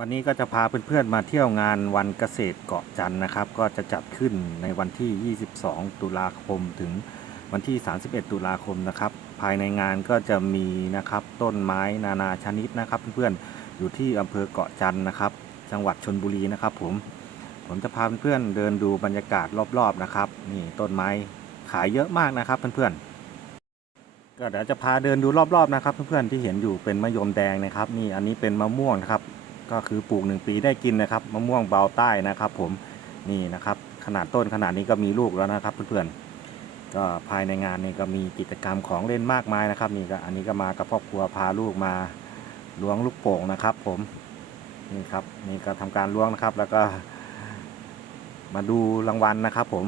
วันนี้ก็จะพาเพื่อนๆมาเที่ยวงานวันเกษตรเกาะจันทร์นะครับ ก็จะจัดขึ้นในวันที่ 22 ตุลาคมถึงวันที่ 31 ตุลาคมนะครับ ภายในงานก็จะมีนะครับต้นไม้นานาชนิดนะครับ เพื่อนๆอยู่ที่อำเภอเกาะจันทร์นะครับ จังหวัดชนบุรีนะครับ ผมผมจะพาเพื่อนๆเดินดูบรรยากาศรอบๆนะครับนี่ต้นไม้ขายเยอะมากนะครับเพื่อนๆก็เดี๋ยวจะพาเดินดูรอบๆนะครับ เพื่อนๆที่เห็นอยู่เป็นมะยมแดงนะครับ นี่อันนี้เป็นมะม่วงนะครับ ก็คือปลูกหนึ่งปีได้กินนะครับมะม่วงเบาใต้นะครับ ผมนี่นะครับ ขนาดต้นขนาดนี้ก็มีลูกแล้วนะครับเพื่อนๆก็ภายในงานนี่ก็มีกิจกรรมของเล่นมากมายนะครับนี่ก็อันนี้ก็มากับครอบครัวพาลูกมาล้วงลูกโป่งนะครับ ผมนี่ครับนี่ก็ทำการล้วงนะครับ แล้วก็ มาดูรางวัลนะครับ ผม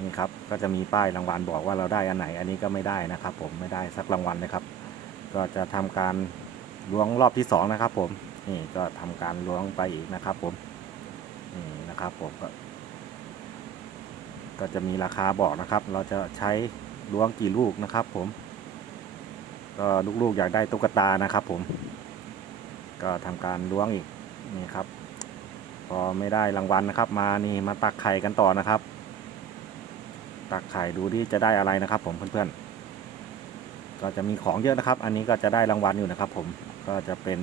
นี่ครับก็จะมีป้ายรางวัลบอกว่าเราได้อันไหน อันนี้ก็ไม่ได้นะครับ ผมไม่ได้สักรางวัลนะครับ ก็จะทำการล้วงรอบที่สองนะครับ ผม นี่ก็ทำการล้วงไปอีกนะครับ ผมนี่นะครับผมก็ ก็จะมีราคาบอกนะครับ เราจะใช้ล้วงกี่ลูกนะครับ ผม ก็ลูกๆอยากได้ตุ๊กตานะครับ ผม ก็ทำการล้วงอีกนี่ครับ พอไม่ได้รางวัลนะครับ มานี่มาตักไข่กันต่อนะครับ ตักไข่ดูที่จะได้อะไรนะครับ ผมเพื่อนๆก็จะมีของเยอะนะครับ อันนี้ก็จะได้รางวัลอยู่นะครับ ผม ก็จะเป็น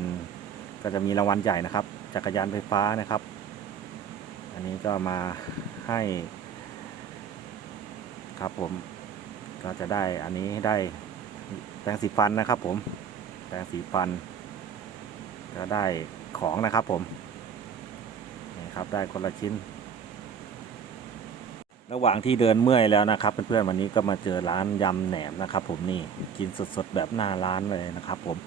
ก็จะมีรางวัลใหญ่นะครับ จักรยานไฟฟ้านะครับ อันนี้ก็มาให้ครับผมก็จะได้อันนี้ได้แปรงสีฟันนะครับ ผมแปรงสีฟัน ก็ได้ของนะครับผมนี่ครับได้คนละชิ้น ระหว่างที่เดินเมื่อยแล้วนะครับเพื่อนๆวันนี้ก็มาเจอร้านยำแหนมนะครับ ผมนี่กินสดๆแบบหน้าร้านเลยนะครับ ผม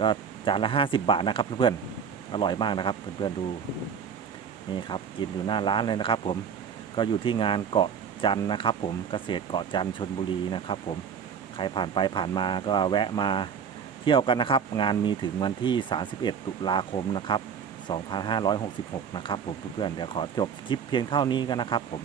ก็ จานละ 50 บาทนะครับเพื่อนๆ อร่อยมากนะครับเพื่อนๆดูนี่ครับกินอยู่หน้าร้านเลยนะครับ ผมก็อยู่ที่งานเกาะจันนะครับ ผมเกษตรเกาะจันชนบุรีนะครับ ผมใครผ่านไปผ่านมาก็แวะมาเที่ยวกันนะครับ งานมีถึงวันที่ 31 ตุลาคมนะครับ 2566 นะครับ ผมเพื่อนๆเดี๋ยวขอจบคลิปเพียงเท่านี้กันนะครับ ผม